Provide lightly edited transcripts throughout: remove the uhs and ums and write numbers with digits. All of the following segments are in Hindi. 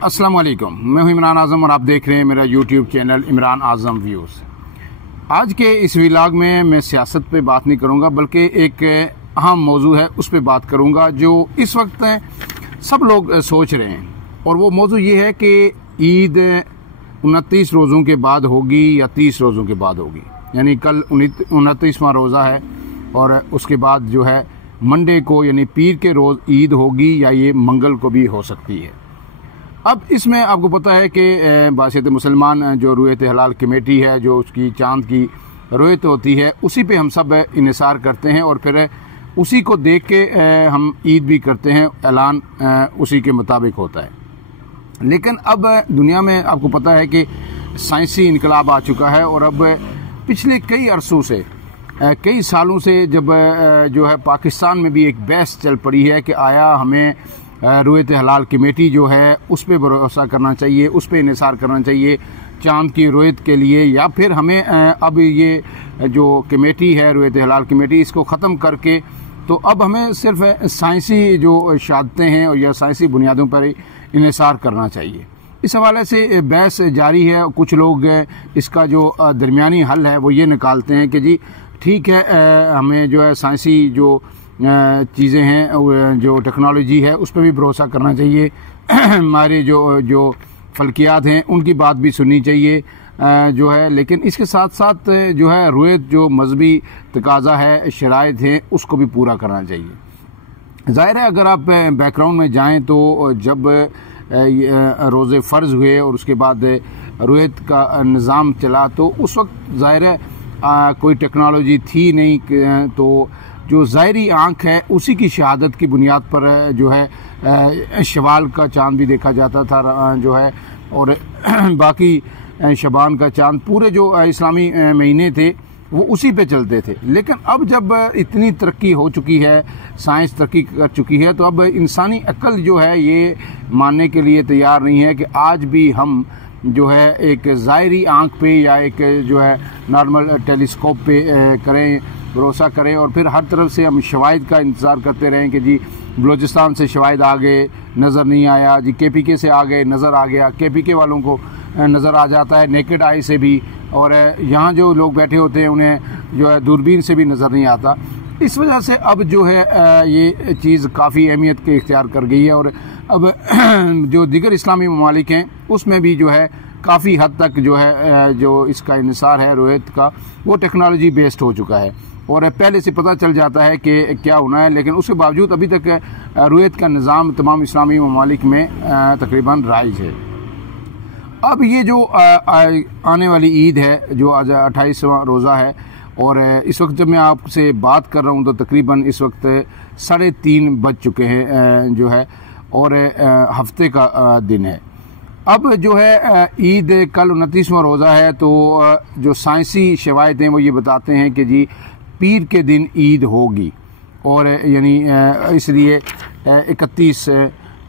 अस्सलाम वालेकुम, मैं हूं इमरान आज़म और आप देख रहे हैं मेरा यूट्यूब चैनल इमरान आज़म व्यूज़। आज के इस व्लॉग में मैं सियासत पे बात नहीं करूंगा, बल्कि एक अहम मौजू है उस पे बात करूंगा जो इस वक्त सब लोग सोच रहे हैं। और वो मौजू ये है कि ईद 29 रोज़ों के बाद होगी या 30 रोज़ों के बाद होगी। यानी कल 29वां रोज़ा है और उसके बाद जो है मंडे को यानी पीर के रोज़ ईद होगी या ये मंगल को भी हो सकती है। अब इसमें आपको पता है कि बासियत मुसलमान जो रुयत हलाल कमेटी है, जो उसकी चांद की रुयत होती है, उसी पे हम सब इन्हिसार करते हैं और फिर उसी को देख के हम ईद भी करते हैं। ऐलान उसी के मुताबिक होता है। लेकिन अब दुनिया में आपको पता है कि साइंसी इनकलाब आ चुका है और अब पिछले कई अरसों से कई सालों से जब जो है पाकिस्तान में भी एक बहस चल पड़ी है कि आया हमें रुयत हलाल कमेटी जो है उस पर भरोसा करना चाहिए, उस पर इन्हिसार करना चाहिए चांद की रुयत के लिए, या फिर हमें अब ये जो कमेटी है रुयत हलाल कमेटी इसको ख़त्म करके तो अब हमें सिर्फ साइंसी जो शहादतें हैं और या साइंसी बुनियादों पर इन्हिसार करना चाहिए। इस हवाले से बहस जारी है। कुछ लोग इसका जो दरमियानी हल है वो ये निकालते हैं कि जी ठीक है, हमें जो है साइंसी जो चीज़ें हैं, जो टेक्नोलॉजी है उस पर भी भरोसा करना चाहिए। हमारे जो फल्कियात हैं उनकी बात भी सुननी चाहिए जो है। लेकिन इसके साथ साथ जो है रुयत जो मजहबी तकाजा है, शराइत हैं, उसको भी पूरा करना चाहिए। ज़ाहिर है अगर आप बैकग्राउंड में जाएं तो जब रोज़े फ़र्ज़ हुए और उसके बाद रुयत का निज़ाम चला तो उस वक्त ज़ाहिर है कोई टेक्नोलॉजी थी नहीं, तो जो ज़ाहिरी आँख है उसी की शहादत की बुनियाद पर जो है शवाल का चाँद भी देखा जाता था जो है, और बाकी शबान का चाँद, पूरे जो इस्लामी महीने थे वो उसी पे चलते थे। लेकिन अब जब इतनी तरक्की हो चुकी है, साइंस तरक्की कर चुकी है, तो अब इंसानी अक्ल जो है ये मानने के लिए तैयार नहीं है कि आज भी हम जो है एक ज़ाहिरी आँख पे या एक जो है नॉर्मल टेलीस्कोप पे करें, भरोसा करें और फिर हर तरफ से हम शवाहिद का इंतज़ार करते रहें कि जी बलूचिस्तान से शवाहिद आ गए, नज़र नहीं आया, जी KPK से आ गए, नज़र आ गया। KPK वालों को नज़र आ जाता है नेकेड आई से भी, और यहाँ जो लोग बैठे होते हैं उन्हें जो है दूरबीन से भी नज़र नहीं आता। इस वजह से अब जो है ये चीज़ काफ़ी अहमियत के इख्तियार कर गई है और अब जो दीगर इस्लामी ममालिक हैं उसमें भी जो है काफ़ी हद तक जो है जो इसका इन्हिसार है रुयत का वो टेक्नोलॉजी बेस्ड हो चुका है और पहले से पता चल जाता है कि क्या होना है। लेकिन उसके बावजूद अभी तक रुयत का निज़ाम तमाम इस्लामी ममालिक में तकरीबन राइज है। अब ये जो आने वाली ईद है जो आज 28वां रोज़ा है और इस वक्त जब मैं आपसे बात कर रहा हूँ तो तकरीबन इस वक्त 3:30 बज चुके हैं जो है, और हफ्ते का दिन है। अब जो है ईद कल 29वां रोज़ा है, तो जो साइंसी शवाहिद हैं वो ये बताते हैं कि जी पीर के दिन ईद होगी, और यानी इसलिए 31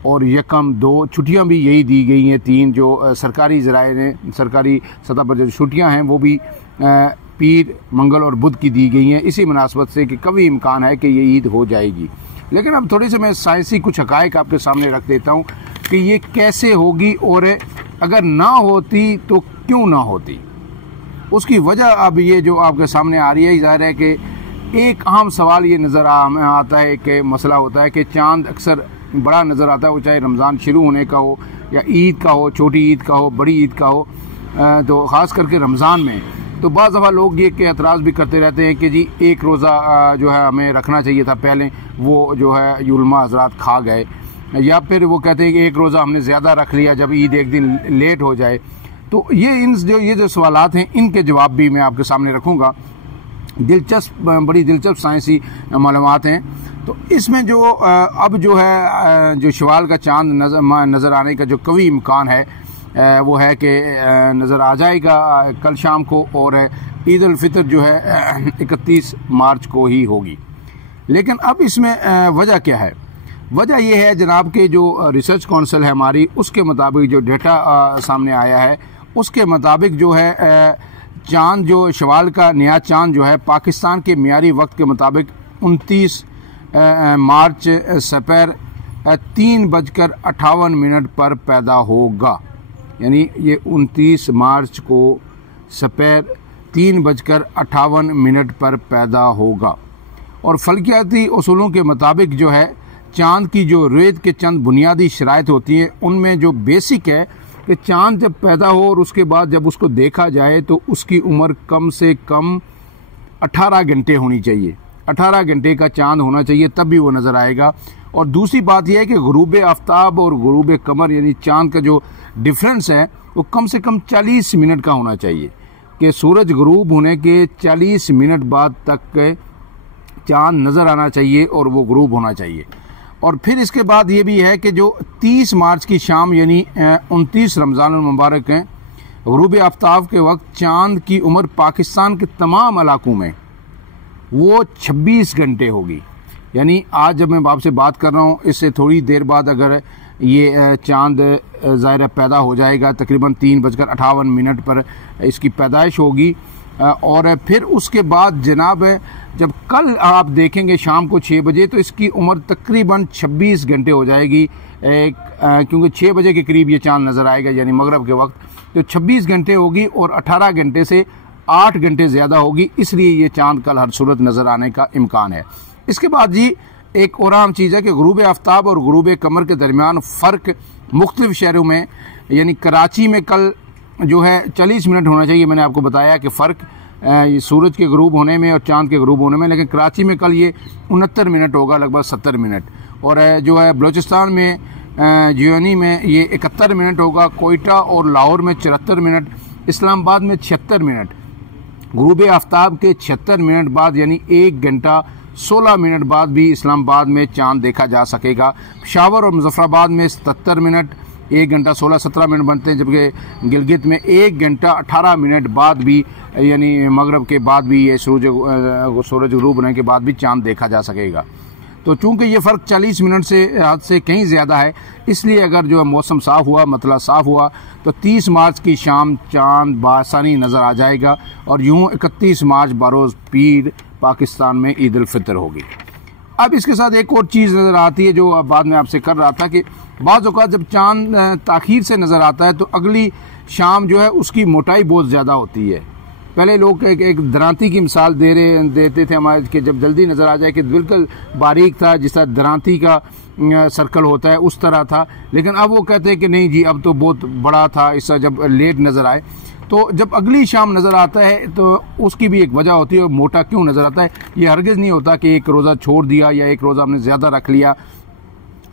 और 1, 2 छुट्टियां भी यही दी गई हैं। 3 जो सरकारी ज़राए ने, सरकारी सतह पर जो छुट्टियां हैं वो भी पीर, मंगल और बुध की दी गई हैं, इसी मुनासबत से कि कभी इम्कान है कि ये ईद हो जाएगी। लेकिन अब थोड़ी सी मैं साइंसी कुछ हक़ाइक़ आपके सामने रख देता हूँ कि ये कैसे होगी और अगर ना होती तो क्यों ना होती। उसकी वजह अब ये जो आपके सामने आ रही है, ज़ाहिर है कि एक अहम सवाल ये नज़र आता है कि मसला होता है कि चाँद अक्सर बड़ा नज़र आता है, वो चाहे रमज़ान शुरू होने का हो या ईद का हो, छोटी ईद का हो, बड़ी ईद का हो, तो ख़ास करके रमज़ान में तो बाज़ दफ़ा लोग ये के एतराज़ भी करते रहते हैं कि जी एक रोज़ा जो है हमें रखना चाहिए था पहले, वो जो है उलमा हज़रात खा गए, या फिर वो कहते हैं कि एक रोज़ा हमने ज़्यादा रख लिया जब ईद एक दिन लेट हो जाए। तो ये जो सवालात हैं इनके जवाब भी मैं आपके सामने रखूँगा। बड़ी दिलचस्प साइंसी मालूमात हैं। तो इसमें जो अब जो है जो शवाल का चाँद नज़र आने का जो कवी इम्कान है वो है कि नज़र आ जाएगा कल शाम को, और ईद उल फितर जो है 31 मार्च को ही होगी। लेकिन अब इसमें वजह क्या है? वजह यह है जनाब के जो रिसर्च काउंसिल है हमारी, उसके मुताबिक जो डेटा सामने आया है उसके मुताबिक जो है चाँद जो शवाल का नया चाँद जो है पाकिस्तान के मियारी वक्त के मुताबिक 29 मार्च सपहर 3:58 पर पैदा होगा। यानी ये 29 मार्च को सपैर 3:58 पर पैदा होगा। और फल्कियाती उसूलों के मुताबिक जो है चांद की जो रेत के चंद बुनियादी शराइत होती हैं, उनमें जो बेसिक है कि चांद जब पैदा हो और उसके बाद जब उसको देखा जाए तो उसकी उम्र कम से कम 18 घंटे होनी चाहिए। 18 घंटे का चांद होना चाहिए, तब भी वो नज़र आएगा। और दूसरी बात यह है कि गुरूब आफ्ताब और गुरूब कमर यानी चांद का जो डिफरेंस है वो कम से कम 40 मिनट का होना चाहिए, कि सूरज गुरूब होने के 40 मिनट बाद तक चांद नज़र आना चाहिए और वो गुरूब होना चाहिए। और फिर इसके बाद ये भी है कि जो 30 मार्च की शाम यानी 29 रमज़ान मुबारक है, गुरूब आफ्ताब के वक्त चांद की उम्र पाकिस्तान के तमाम इलाकों में वो 26 घंटे होगी। यानी आज जब मैं आपसे बात कर रहा हूँ, इससे थोड़ी देर बाद अगर ये चांद ज़ाहिर पैदा हो जाएगा, तकरीबन 3:58 पर इसकी पैदाइश होगी। और फिर उसके बाद जनाब जब कल आप देखेंगे शाम को 6 बजे तो इसकी उम्र तकरीबन 26 घंटे हो जाएगी, क्योंकि 6 बजे के करीब ये चांद नज़र आएगा यानी मगरब के वक्त, तो 26 घंटे होगी और 18 घंटे से 8 घंटे ज़्यादा होगी, इसलिए ये चांद कल हर सूरत नज़र आने का इम्कान है। इसके बाद जी एक और अहम चीज़ है कि गुरूब आफ्ताब और गुरूब कमर के दरमियान फ़र्क मुख्तलिफ शहरों में, यानी कराची में कल जो है 40 मिनट होना चाहिए, मैंने आपको बताया कि फ़र्क सूरज के गुरूब होने में और चांद के गुरूब होने में, लेकिन कराची में कल ये 69 मिनट होगा, लगभग 70 मिनट। और जो है बलूचिस्तान में जियोनी में ये 71 मिनट होगा, कोयटा और लाहौर में 74 मिनट, इस्लामाबाद में 76 मिनट। गुरूब आफ्ताब के 76 मिनट बाद यानी 1 घंटा 16 मिनट बाद भी इस्लामाबाद में चांद देखा जा सकेगा। पेशावर और मुजफ्फराबाद में 77 मिनट, 1 घंटा 16-17 मिनट बनते हैं, जबकि गिलगित में 1 घंटा 18 मिनट बाद भी यानी मगरब के बाद भी ये सूरज गुरूब होने के बाद भी चांद देखा जा सकेगा। तो चूंकि ये फ़र्क 40 मिनट से हद से कहीं ज़्यादा है, इसलिए अगर जो मौसम साफ़ हुआ, मतला साफ़ हुआ, तो 30 मार्च की शाम चांद बासानी नज़र आ जाएगा। और यूँ 31 मार्च बरोज़ पीर पाकिस्तान में ईद उल फितर होगी। अब इसके साथ एक और चीज़ नज़र आती है जो अब बाद में आपसे कर रहा था कि बाज़ औक़ात जब चांद ताख़ीर से नज़र आता है तो अगली शाम जो है उसकी मोटाई बहुत ज़्यादा होती है। पहले लोग एक दरांती की मिसाल देते थे हमारे कि जब जल्दी नज़र आ जाए कि बिल्कुल बारीक था, जिस तरह दरांती का सर्कल होता है उस तरह था, लेकिन अब वो कहते हैं कि नहीं जी अब तो बहुत बड़ा था, इससे जब लेट नज़र आए। तो जब अगली शाम नज़र आता है तो उसकी भी एक वजह होती है, मोटा क्यों नज़र आता है। ये हरगिज़ नहीं होता कि एक रोज़ा छोड़ दिया या एक रोज़ा हमने ज़्यादा रख लिया।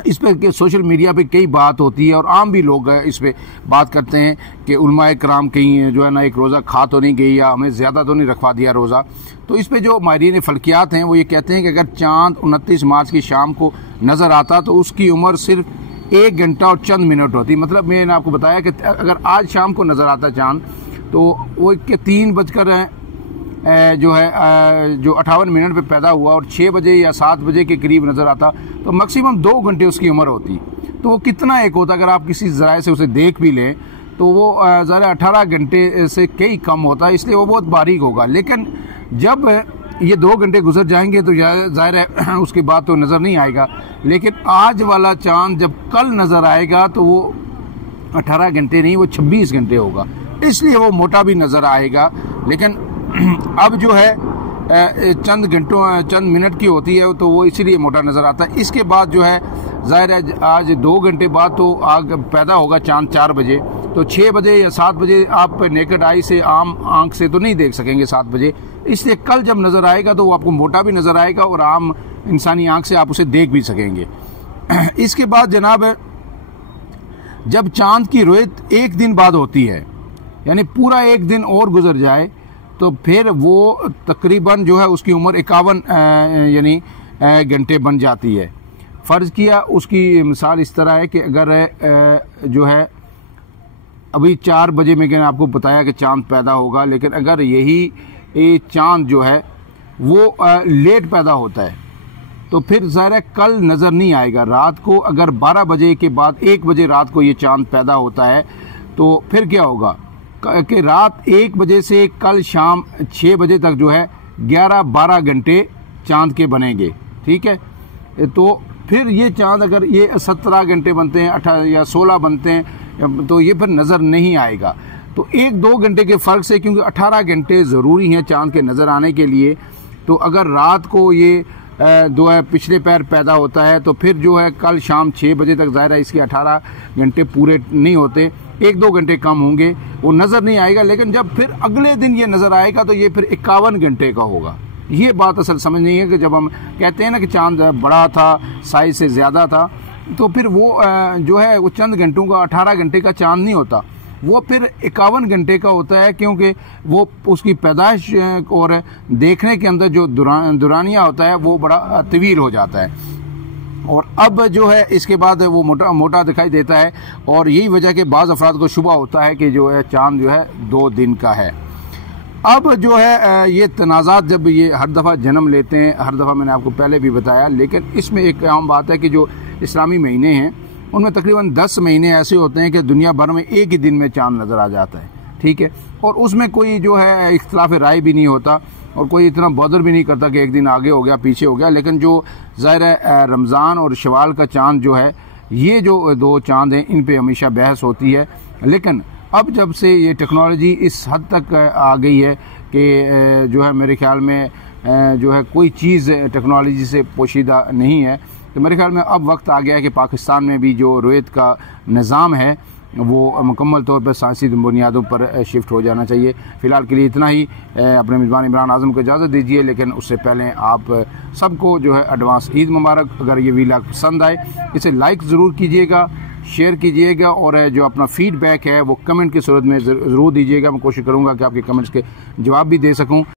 इस पर सोशल मीडिया पे कई बात होती है और आम भी लोग इस पर बात करते हैं कि उलमाए कराम कहीं जो है ना एक रोज़ा खा तो नहीं गई या हमें ज़्यादा तो नहीं रखवा दिया रोज़ा। तो इस पर जो माहिरीन फल्कियात हैं वो ये कहते हैं कि अगर चांद 29 मार्च की शाम को नज़र आता तो उसकी उम्र सिर्फ 1 घंटा और चंद मिनट होती। मतलब मैंने आपको बताया कि अगर आज शाम को नज़र आता चांद तो वो के 3 जो 58 मिनट पे पैदा हुआ और 6 बजे या 7 बजे के करीब नज़र आता तो मैक्सिमम 2 घंटे उसकी उम्र होती। तो वो कितना एक होता, अगर आप किसी ज़राए से उसे देख भी लें तो वो ज़रा 18 घंटे से कई कम होता, इसलिए वो बहुत बारीक होगा। लेकिन जब ये 2 घंटे गुजर जाएंगे तो ज़ाहिर है उसके बाद तो नज़र नहीं आएगा। लेकिन आज वाला चांद जब कल नज़र आएगा तो वो 18 घंटे नहीं, वो 26 घंटे होगा, इसलिए वो मोटा भी नज़र आएगा। लेकिन अब जो है चंद घंटों चंद मिनट की होती है तो वो इसीलिए मोटा नज़र आता है। इसके बाद जो है ज़ाहिर है आज 2 घंटे बाद तो आग पैदा होगा चांद 4 बजे, तो 6 बजे या 7 बजे आप नेकेड आई से आम आंख से तो नहीं देख सकेंगे 7 बजे, इसलिए कल जब नज़र आएगा तो वो आपको मोटा भी नज़र आएगा और आम इंसानी आंख से आप उसे देख भी सकेंगे। इसके बाद जनाब जब चांद की रुयत 1 दिन बाद होती है, यानी पूरा 1 दिन और गुजर जाए तो फिर वो तकरीबन जो है उसकी उम्र 51 यानी घंटे बन जाती है। फ़र्ज़ किया उसकी मिसाल इस तरह है कि अगर जो है अभी 4 बजे में मैंने आपको बताया कि चांद पैदा होगा, लेकिन अगर यही चांद जो है वो लेट पैदा होता है तो फिर ज़ाहिर कल नज़र नहीं आएगा। रात को अगर 12 बजे के बाद 1 बजे रात को ये चांद पैदा होता है तो फिर क्या होगा कि रात 1 बजे से कल शाम 6 बजे तक जो है 11-12 घंटे चांद के बनेंगे। ठीक है, तो फिर ये चाँद अगर ये 17 घंटे बनते हैं 18 या 16 बनते हैं तो ये फिर नज़र नहीं आएगा। तो 1-2 घंटे के फ़र्क से, क्योंकि 18 घंटे ज़रूरी हैं चाँद के नज़र आने के लिए, तो अगर रात को ये जो है पिछले पैर पैदा होता है तो फिर जो है कल शाम 6 बजे तक ज़ाहिर है इसके 18 घंटे पूरे नहीं होते, 1-2 घंटे कम होंगे, वो नज़र नहीं आएगा। लेकिन जब फिर अगले दिन ये नज़र आएगा तो ये फिर 51 घंटे का होगा। ये बात असल समझ नहीं है कि जब हम कहते हैं ना कि चाँद बड़ा था, साइज से ज़्यादा था, तो फिर वो जो है वो चंद घंटों का 18 घंटे का चाँद नहीं होता, वो फिर 51 घंटे का होता है, क्योंकि वो उसकी पैदाइश और देखने के अंदर जो दुरानिया होता है वो बड़ा तवील हो जाता है। और अब जो है इसके बाद वो मोटा दिखाई देता है, और यही वजह कि बाज़ अफराद को शुबा होता है कि जो है चाँद जो है 2 दिन का है। अब जो है ये तनाज़ात जब ये हर दफ़ा जन्म लेते हैं, हर दफ़ा मैंने आपको पहले भी बताया, लेकिन इसमें एक आम बात है कि जो इस्लामी महीने हैं उनमें तकरीबन 10 महीने ऐसे होते हैं कि दुनिया भर में एक ही दिन में चाँद नज़र आ जाता है, ठीक है। और उसमें कोई जो है इख्तिलाफ राय भी नहीं होता और कोई इतना बॉदर भी नहीं करता कि एक दिन आगे हो गया पीछे हो गया। लेकिन जो ज़ाहिर है रमज़ान और शवाल का चाँद जो है, ये जो 2 चाँद हैं, इन पे हमेशा बहस होती है। लेकिन अब जब से ये टेक्नोलॉजी इस हद तक आ गई है कि जो है मेरे ख्याल में जो है कोई चीज़ टेक्नोलॉजी से पोशीदा नहीं है, तो मेरे ख्याल में अब वक्त आ गया है कि पाकिस्तान में भी जो रोयत का निज़ाम है वो मुकम्मल तौर पर साइंसी बुनियादों पर शिफ्ट हो जाना चाहिए। फ़िलहाल के लिए इतना ही। अपने मेज़बान इमरान आज़म को इजाज़त दीजिए, लेकिन उससे पहले आप सबको जो है एडवांस ईद मुबारक। अगर ये वीडियो पसंद आए इसे लाइक ज़रूर कीजिएगा, शेयर कीजिएगा, और जो अपना फ़ीडबैक है वो कमेंट की सूरत में ज़रूर दीजिएगा। मैं कोशिश करूँगा कि आपके कमेंट्स के जवाब भी दे सकूँ।